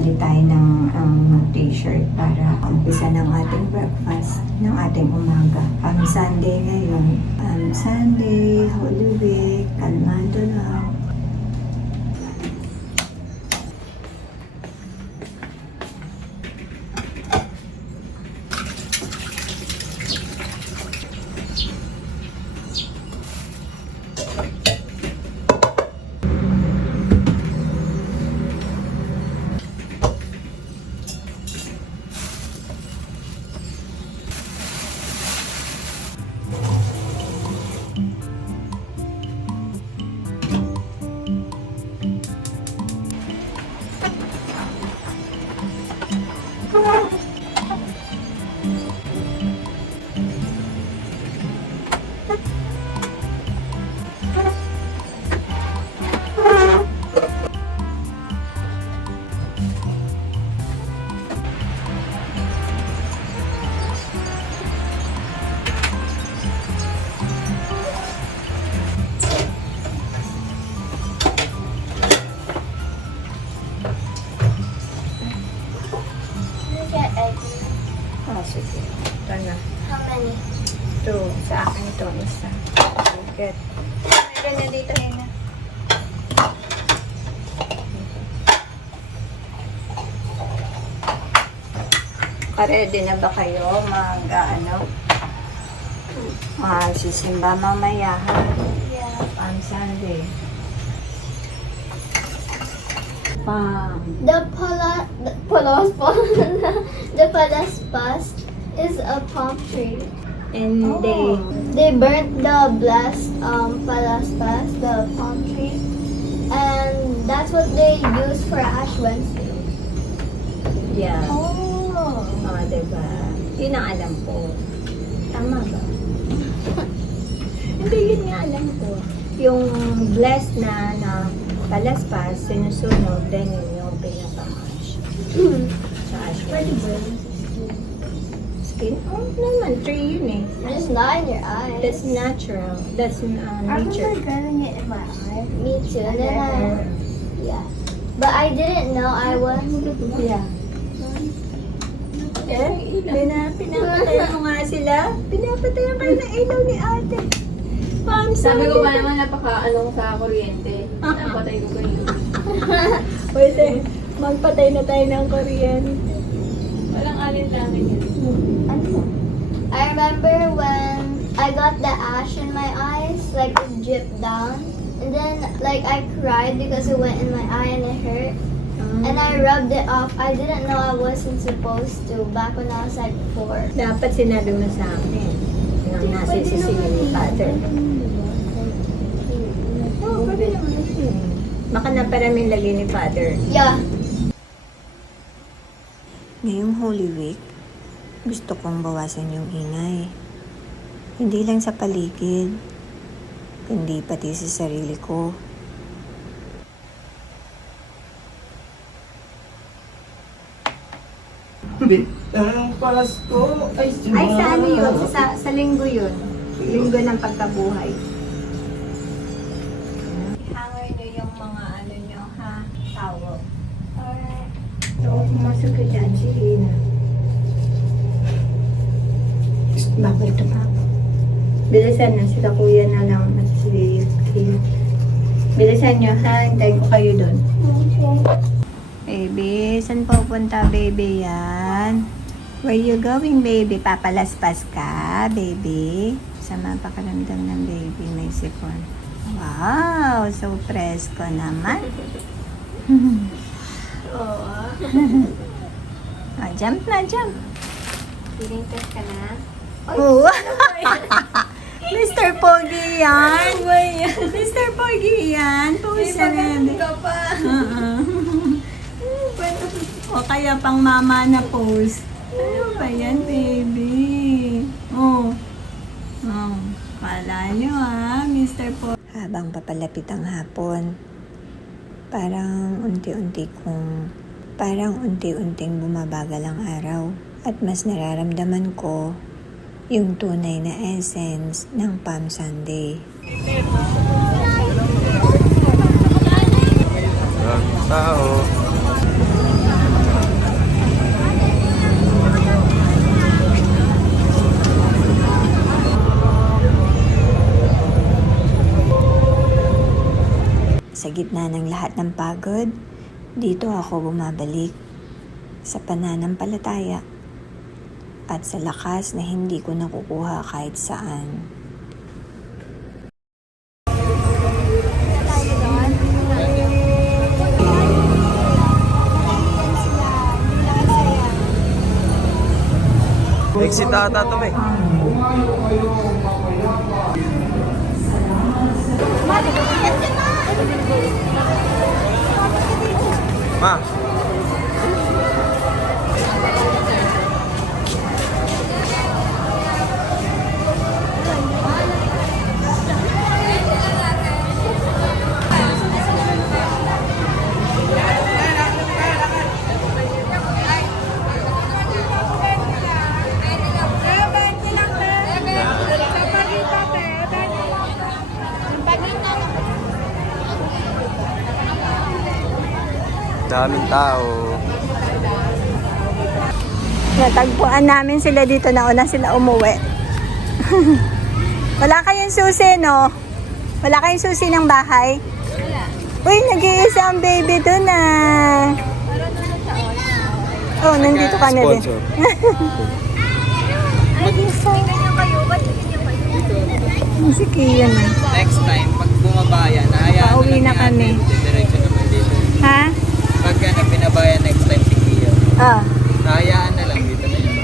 palit tayo ng t-shirt para umpisa ng ating breakfast ng ating umaga. Sunday ngayon. Sunday, Holy Week, kalmado lang. Sige. Ito na. How many? 2. Sa akin ito. Isa. Good. Meron na dito. Hina. Ready na ba kayo sisimba mamaya, ha? Yeah. On Sunday. The palaspas is a palm tree. And They burnt the blessed palaspas, the palm tree, and that's what they use for Ash Wednesday. yeah. Oh. Diba? Yun ang alam ko. Tama ba? Hindi, yun nga alam ko. Yung blessed na palaspas, sinusunog, then yun yung pinapamash. Sa Ash Wednesday. Skin? Oh, naman, tree yun eh. It's not in your eyes. That's natural. That's nature. getting it in my eye. Me too. And then yeah. But I didn't know I was. Yeah. Pinapatayan mo nga sila. Pinapatayan kayo ng ilaw ni ate. Sabi ko ba naman napaka-anong sa kuryente. Napatay ko kayo. Pwede. Magpatay na tayo ng kuryente. Walang alin-langin yan. I remember when I got the ash in my eyes, like it dripped down. And then like I cried because it went in my eye and it hurt. And I rubbed it off. I didn't know I wasn't supposed to back when I was like 4. Dapat sinabi mo sa amin. Nang nasisisi ni Father. Oo, pwede naman yun. Baka naparaming lagi ni Father. Yeah. Ngayong Holy Week, gusto kong bawasan yung ingay. Hindi lang sa paligid, kundi pati sa sarili ko. Ang Pasko ay Ay, sa ano yun? Sa linggo yun. Linggo ng pagkabuhay. Hanger nyo yung mga ano nyo, ha? Towel. Alright. So, pumasok ka dyan, si Hina. Bakit ito pa? Bilisan na, sila kuya na lang at si Hina. Bilisan nyo, ha? Hintayin ko kayo doon. Baby, saan pupunta, baby, yan? Where you going, baby? Papalaspas ka, baby? Sama pakaramdam ng baby, may sipon. Wow, so presko naman. Jump na, jump. Feeling test ka na? Oh. Mr. Pogi yan. Mr. Pogi yan. Pusa na. Ka pa. O kaya pang mama na pose. Ano ba yan, baby? Oh. Oh. Kala nyo Mr. Pogi. Habang papalapit ang hapon, parang unti-unting bumabagal ang araw at mas nararamdaman ko yung tunay na essence ng Palm Sunday. tao. Sa gitna ng lahat ng pagod, dito ako bumabalik sa pananampalataya at sa lakas na hindi ko nakukuha kahit saan. Exit ata to, eh. Ma. Daming tao. Natagpuan namin sila dito na una sila umuwi. Wala kayong susi, no? Wala kayong susi ng bahay? Wala. Uy, nag-iisa ang baby doon na. Oh, nandito ka na din. Sponsor. Nag-iisa. Si Kia na. Next time, pag bumabaya, nahayaan Pauwi na kami. Diretso naman dito. Ha? Pagka na pinabaya next time si Kia, Ah. nahayaan na lang dito na yun.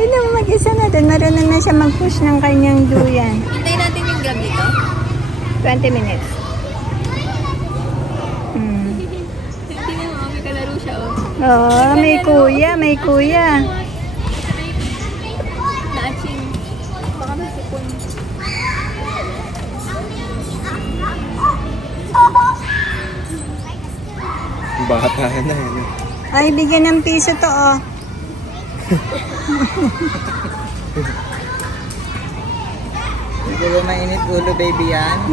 Sino mag-isa na doon? Marunong na siya mag-push ng kanyang duyan. Hintayin natin yung grab dito. 20 minutes. Hindi mo, may kalaro siya, oh. Oh, may kuya, may kuya. Na-aching. Baka may sipon. Bata na yun. Ay, bigyan ng piso to, oh. Hindi ba mainit ulo, baby, yan?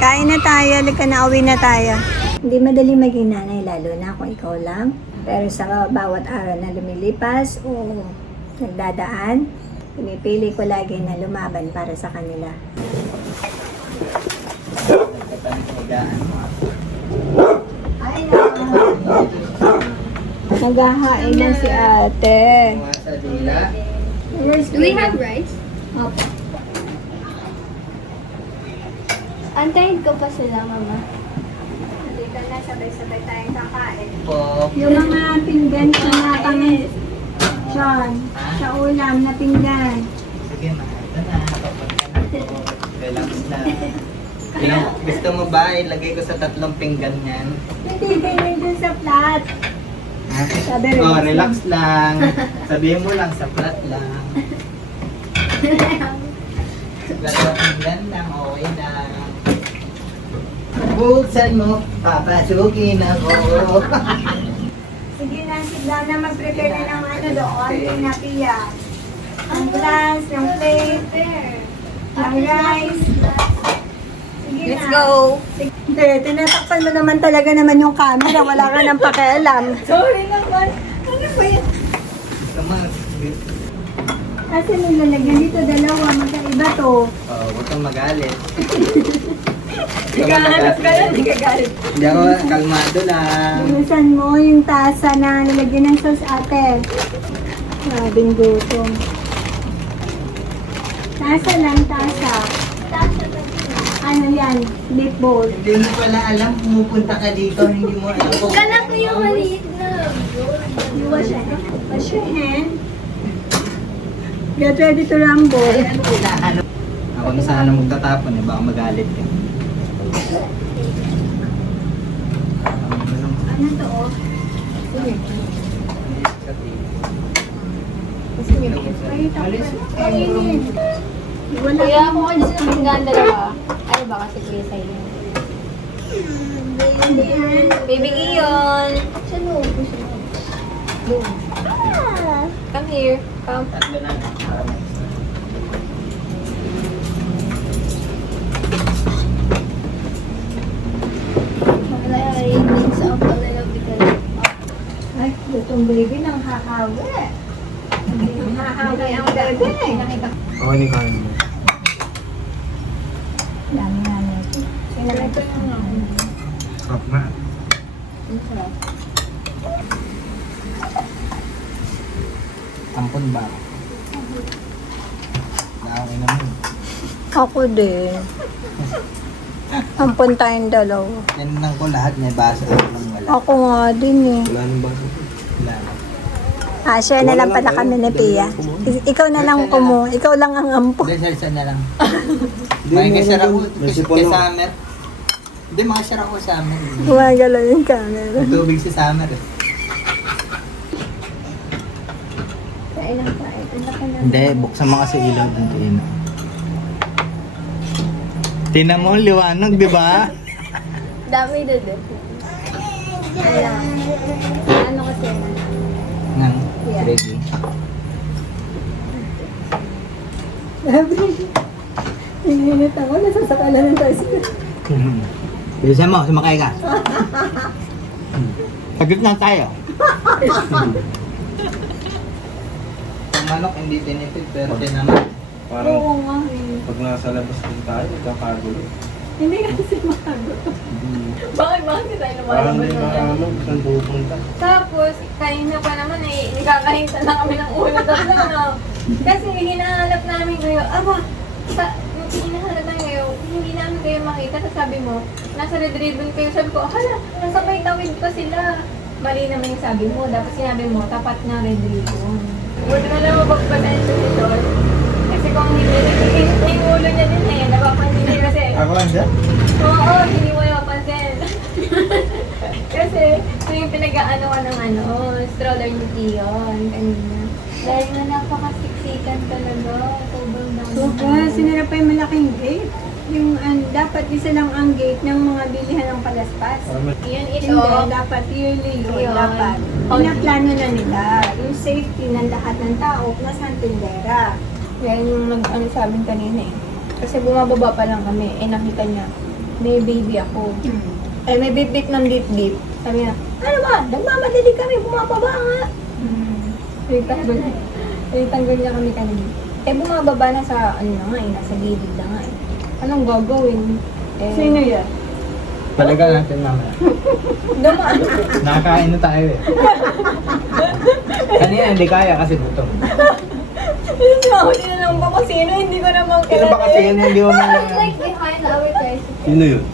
Kain na tayo, halika na, uwi na tayo. Hindi madali maging nanay, lalo na kung ikaw lang. Pero sa bawat araw na lumilipas o nagdadaan, pinipili ko lagi na lumaban para sa kanila. Naghahain na si ate. Sa dila. Do we have rice? Opo. Antayin ko pa sila, Mama. Dito na, sabay-sabay tayong kakain. Po. Yung mga pinggan sa mga kami. Sean, sa ulam na pinggan. Sige, mahal na. Relax na. Gusto mo ba ilagay ko sa 3 pinggan yan? Hindi, ganyan dun sa flat. Ha? Sabi, Oh, relax lang. Sabihin mo lang, sa flat lang. Sa pinggan lang, okay na. Buksan mo, papasukin ako. Sige na, sigla na mag-prepare na ng ano doon, pinapia. Ang glass, ng plate, ng rice. Sige Let's na. go! Hindi, tinatakpan mo naman talaga naman yung camera. Wala ka ng pakialam. Sorry naman. Ano ba yan? Come on. Kasi nilalagyan dito dalawa, magkaiba to. Oh, huwag kang magalit. Naghahanap ka lang, hindi ka galit. Hindi ako, kalmado lang. Bulusan mo yung tasa na nilagyan ng sauce ate. Sabing gutom. Tasa lang, tasa. Ano yan? Lip bowl. Hindi mo pala alam, pumupunta ka dito, hindi mo alam kung... Kala ko yung maliit na. You wash your hand. Wash your hand. Get ready to rumble. Ako na sana magtatapon eh, baka magalit ka. Ano to? Oh? Alis. Wala. Kuya, kung ano sila pinggan dalawa. Ay, baka si Kuya sa'yo. Baby Iyon! Saan mo? Come here. Come. Tatlo na. Para may isa. I mix up a little because Ay, itong baby nang hakawi. Nang hakawi ang baby. Oo, ni Carmen. Dami nga natin. Ito yung Sarap na. Ampun ba? Nakakay naman. Ako din. Ampun tayong dalawa. Tinanong ko lahat may basa ako nang wala. Ako nga din eh. Wala nang basa. Wala na. Share na lang pala kami ni Pia. Ikaw na lang ikaw lang ang ampun. Hindi, sir, na lang. May kasara ko kay Summer. Hindi, makasara ko sa Summer. Gumagalaw yung camera. May tubig si Summer eh. Kain lang kain. Ang laki na. Hindi, buksan mo kasi ilaw ng tina. Tina mo, liwanag, di ba? Dami dito. Ayan. Ano kasi? Nang, Yeah. ready. Ininit ako, nasasakalan ng tricycle. Bilisan mo, sumakay ka. Saglit na tayo. Ang manok hindi tinipid pero tinaman. Parang Oo nga. pag nasa labas din tayo, nagkakagulo. Hindi kasi makagot. Bakit tayo Parang lumalabas di ng maano, saan pupunta. Tapos, kanina pa naman eh, nagkakahinta na kami ng ulo. Tapos ano, kasi hinahanap namin kayo. Hinahanap namin kayo, hindi namin kayo makita. Tapos sabi mo, nasa red ribbon kayo. Sabi ko, hala, nasa may tawid pa sila. Mali naman yung sabi mo. Dapat sinabi mo, tapat na red ribbon. Huwag na lang mapagpatensya ni Lord. Kasi kung hindi, yung ulo niya din eh. Napapansin niya kasi. Ako lang dyan? Oo, hindi mo napapansin. Kasi, ito yung pinag-aanoan ng stroller ni Tion kanina. Dahil nga napakasiksikan talaga. Sobrang dami. Sobra, sinira pa yung malaking gate. Yung dapat isa lang ang gate ng mga bilihan ng palaspas. Yun ito. Hindi, dapat yearly yun. Yun. Dapat. Pinaplano na nila. Yung safety ng lahat ng tao nasa tindera. Yan yung nag-ano sa amin kanina eh. Kasi bumababa pa lang kami. Eh nakita niya, may baby ako. Eh may bip-bip ng bip-bip. Sabi niya, ano ba? Nagmamadali kami, bumababa nga. Tanggal niya kami kanina. Eh bumababa na sa, nasa gilid na nga eh. Anong gagawin? Eh, Sino yan? Palaga natin mamaya. Dumaan. Nakakain na tayo eh. Kanina hindi kaya kasi gutom. Sinahuli na lang ba kung sino? Hindi ko naman Sino ba kasi yun hindi mo man Like behind our tricycle. Sino yun?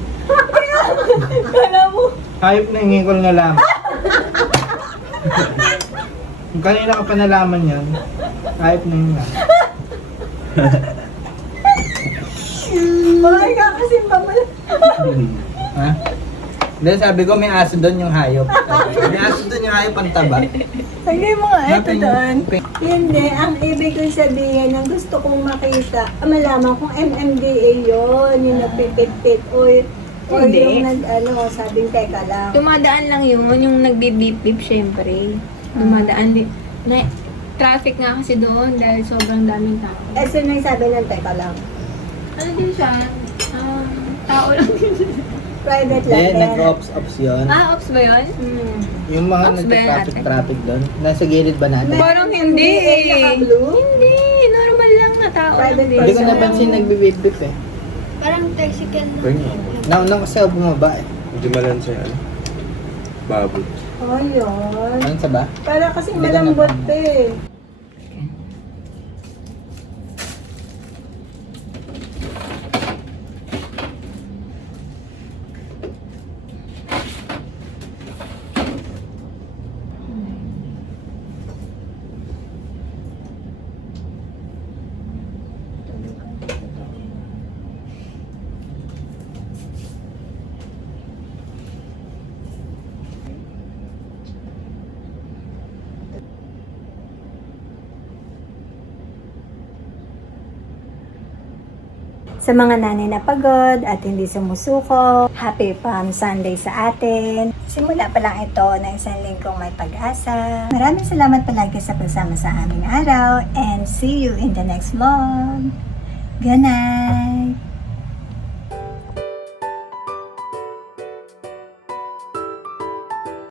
Kala mo. Hayop na hingin ko na laman. Kung kanina ka pa nalaman yan, hayop na yun nga. Ay, kakasimba mo na. Ha? Hindi, sabi ko may aso doon yung hayop. May aso doon yung hayop ang taba. Hindi mo nga, ito Napin- doon. Hindi, ang ibig kong sabihin, ang gusto kong makita, malaman kung MMDA yun, yung nagpipit-pit, o Hindi. yung sabing teka lang. Dumadaan lang yun, yung nagbi-beep-beep syempre. Dumadaan din. Traffic nga kasi doon dahil sobrang daming tao. Eh, sino yung sabi ng teka lang? Ano din siya? Tao lang. Private lang Eh, din. nag-ops yun. Ops ba yun? Yung mga Ops ba yan, ate? nagka-traffic doon, nasa gilid ba natin? Parang hindi eh. Naka-blue? Hindi, normal lang na tao lang Private din. Hindi ko napansin nagbibip-bip eh. Parang tricycle na. Naunang kasi ako bumaba eh. Hindi malansa yan. Baboy. Oh, yun. Ano sa ba? Para kasi Hindi ko malambot napansin. pa eh. Sa mga nanay na pagod at hindi sumusuko, happy Palm Sunday sa atin. Simula pa lang ito ng isang linggong may pag-asa. Maraming salamat palagi sa pagsama sa aming araw and see you in the next vlog. Good night!